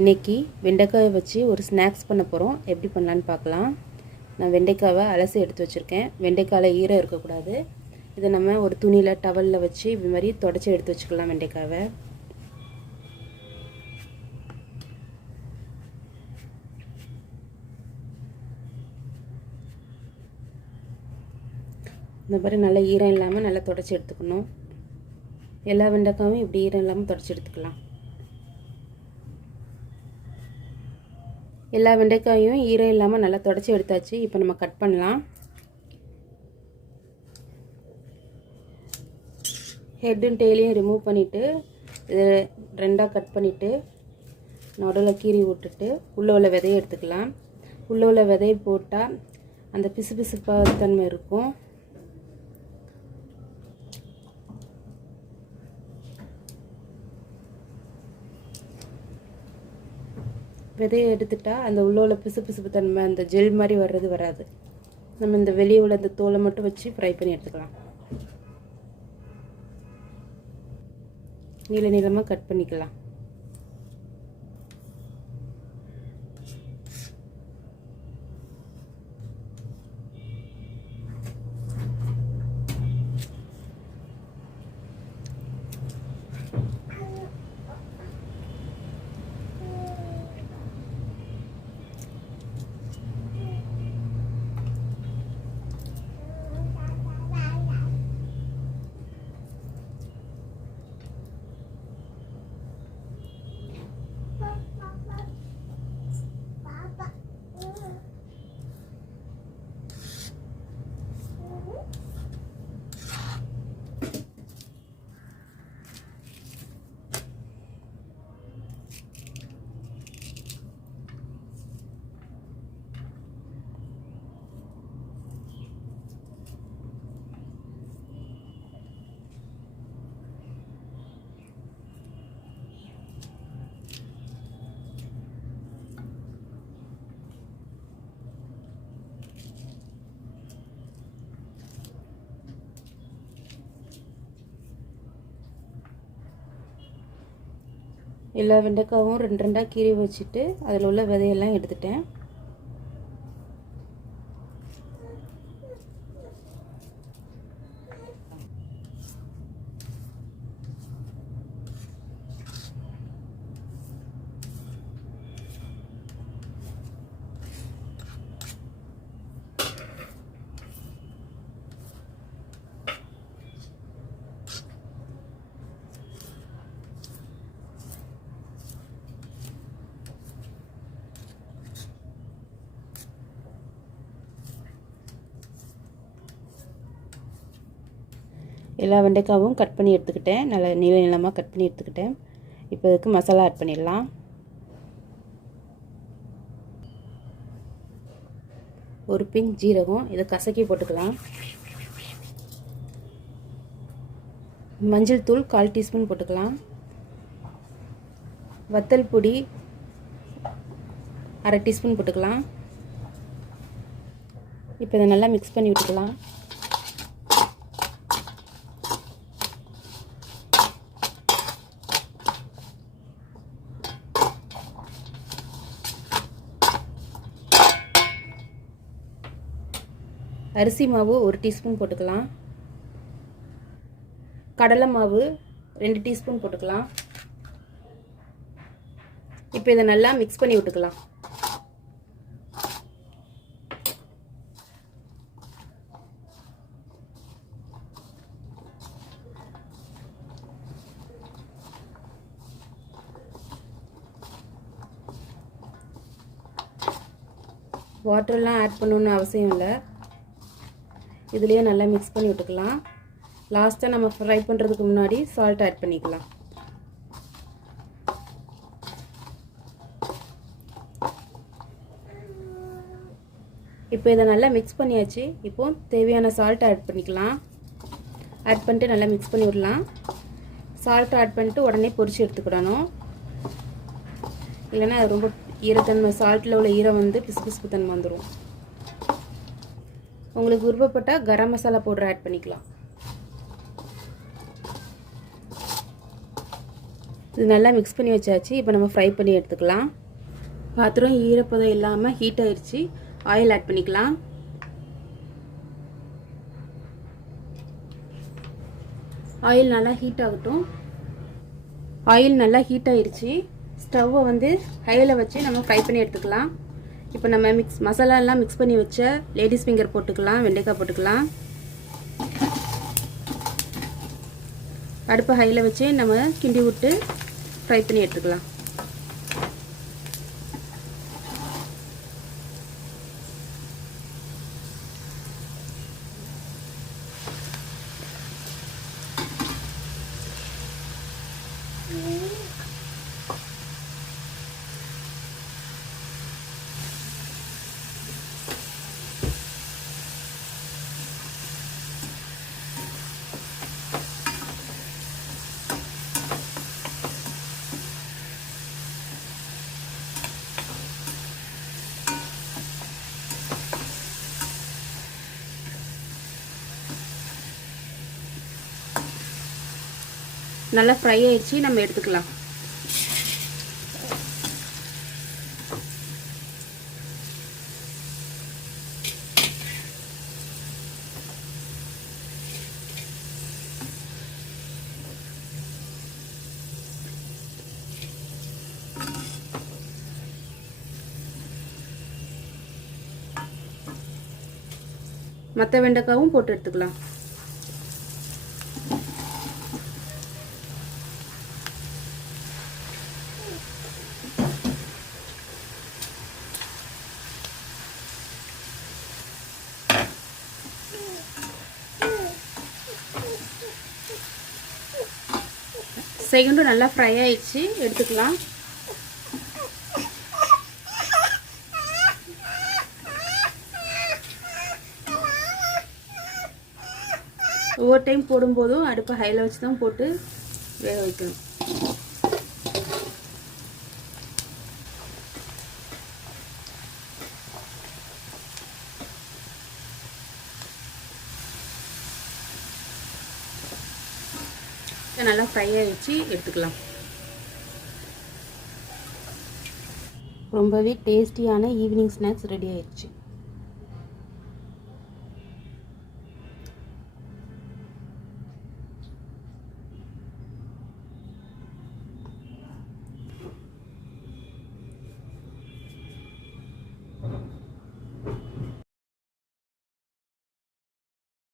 இன்றைக்கி வெண்டைக்காயை வச்சு ஒரு ஸ்நாக்ஸ் பண்ண போகிறோம். எப்படி பண்ணலான்னு பார்க்கலாம். நான் வெண்டைக்காவை அலசி எடுத்து வச்சுருக்கேன். வெண்டைக்காயில் ஈரம் இருக்கக்கூடாது. இதை நம்ம ஒரு துணியில் டவலில் வச்சு இது மாதிரி தொடச்சி எடுத்து வச்சுக்கலாம். வெண்டைக்காவை இந்த மாதிரி நல்லா ஈரம் இல்லாமல் நல்லா தொடச்சி எடுத்துக்கணும். எல்லா வெண்டைக்காயும் இப்படி ஈரம் இல்லாமல் தொடச்சி எடுத்துக்கலாம். எல்லா வெண்டைக்காயும் ஈரம் இல்லாமல் நல்லா தொடச்சி எடுத்தாச்சு. இப்போ நம்ம கட் பண்ணலாம். ஹெட்டும் டெய்லையும் ரிமூவ் பண்ணிவிட்டு இதை ரெண்டாக கட் பண்ணிவிட்டு நடுவில் கீறி விட்டுட்டு உள்ளே உள்ள விதையை எடுத்துக்கலாம். உள்ளே உள்ள விதையை போட்டால் அந்த பிசு பிசுப்பாத்தன்மை இருக்கும். விதையை எடுத்துட்டா அந்த உள்ள பிசு பிசுப்பு தன்மை அந்த ஜெல் மாதிரி வராது. நம்ம இந்த வெளியே உள்ள அந்த தோலை மட்டும் வச்சு ஃப்ரை பண்ணி எடுத்துக்கலாம். நீள நீளமாக கட் பண்ணிக்கலாம். எல்லா வெண்டைக்காவும் ரெண்டு ரெண்டாக கீறி வச்சுட்டு அதில் உள்ள விதையெல்லாம் எடுத்துட்டேன். எல்லா வெண்டைக்காவும் கட் பண்ணி எடுத்துக்கிட்டேன். நல்லா நீள நீளமாக கட் பண்ணி எடுத்துக்கிட்டேன். இப்போ இதுக்கு மசாலா ஆட் பண்ணிடலாம். ஒரு பிஞ்ச் ஜீரகம், இதை கசக்கி போட்டுக்கலாம். மஞ்சள் தூள் 1/4 டீஸ்பூன் போட்டுக்கலாம். வத்தல் பொடி 1/2 டீஸ்பூன் போட்டுக்கலாம். இப்போ இதை நல்லா மிக்ஸ் பண்ணி விட்டுக்கலாம். அரிசி மாவு 1 டீஸ்பூன் போட்டுக்கலாம். கடலை மாவு 2 டீஸ்பூன் போட்டுக்கலாம். இப்போ இதை நல்லா மிக்ஸ் பண்ணி விட்டுக்கலாம். வாட்டர்லாம் ஆட் பண்ணணுன்னு அவசியம் இல்லை. இதுலேயே நல்லா மிக்ஸ் பண்ணி விட்டுக்கலாம். லாஸ்ட்டாக நம்ம ஃப்ரை பண்ணுறதுக்கு முன்னாடி சால்ட் ஆட் பண்ணிக்கலாம். இப்போ இதை நல்லா மிக்ஸ் பண்ணியாச்சு. இப்போது தேவையான சால்ட் ஆட் பண்ணிக்கலாம். ஆட் பண்ணிட்டு நல்லா மிக்ஸ் பண்ணி விடலாம். சால்ட் ஆட் பண்ணிட்டு உடனே பொரிச்சு எடுத்துக்கிடணும். இல்லைன்னா அது ரொம்ப ஈரத்தன்மை, சால்ட்டில் உள்ள ஈரம் வந்து பிசு பிசுப்பு தன்மை வந்துடும். உங்களுக்கு விருப்பப்பட்டால் கரம் மசாலா பவுடர் ஆட் பண்ணிக்கலாம். இது நல்லா மிக்ஸ் பண்ணி வச்சாச்சு. இப்போ நம்ம ஃப்ரை பண்ணி எடுத்துக்கலாம். பாத்திரம் ஈரப்பதம் இல்லாமல் ஹீட் ஆயிடுச்சு. ஆயில் ஆட் பண்ணிக்கலாம். ஆயில் நல்லா ஹீட் ஆகட்டும். ஆயில் நல்லா ஹீட் ஆயிடுச்சு. ஸ்டவ்வை வந்து ஹையில் வச்சு நம்ம ஃப்ரை பண்ணி எடுத்துக்கலாம். இப்போ நம்ம மசாலாலாம் மிக்ஸ் பண்ணி வச்ச லேடிஸ் ஃபிங்கர் போட்டுக்கலாம். வெண்டைக்காய் போட்டுக்கலாம். அடுப்பை ஹையில் வச்சு நம்ம கிண்டி விட்டு ஃப்ரை பண்ணி எடுத்துக்கலாம். நல்லா ஃப்ரை ஆயிடுச்சு. நம்ம எடுத்துக்கலாம். மற்ற வெண்டைக்காவும் போட்டு எடுத்துக்கலாம். செகண்டும் நல்லா ஃப்ரை ஆயிடுச்சு. எடுத்துக்கலாம். ஒவ்வொரு டைம் போடும்போதும் அடுப்பை ஹையில் வச்சு தான் போட்டு வேக வைக்கணும். நல்லா ஃப்ரை ஆகிடுச்சு. எடுத்துக்கலாம். ரொம்பவே டேஸ்டியான ஈவினிங் ஸ்நாக்ஸ் ரெடி ஆயிடுச்சு.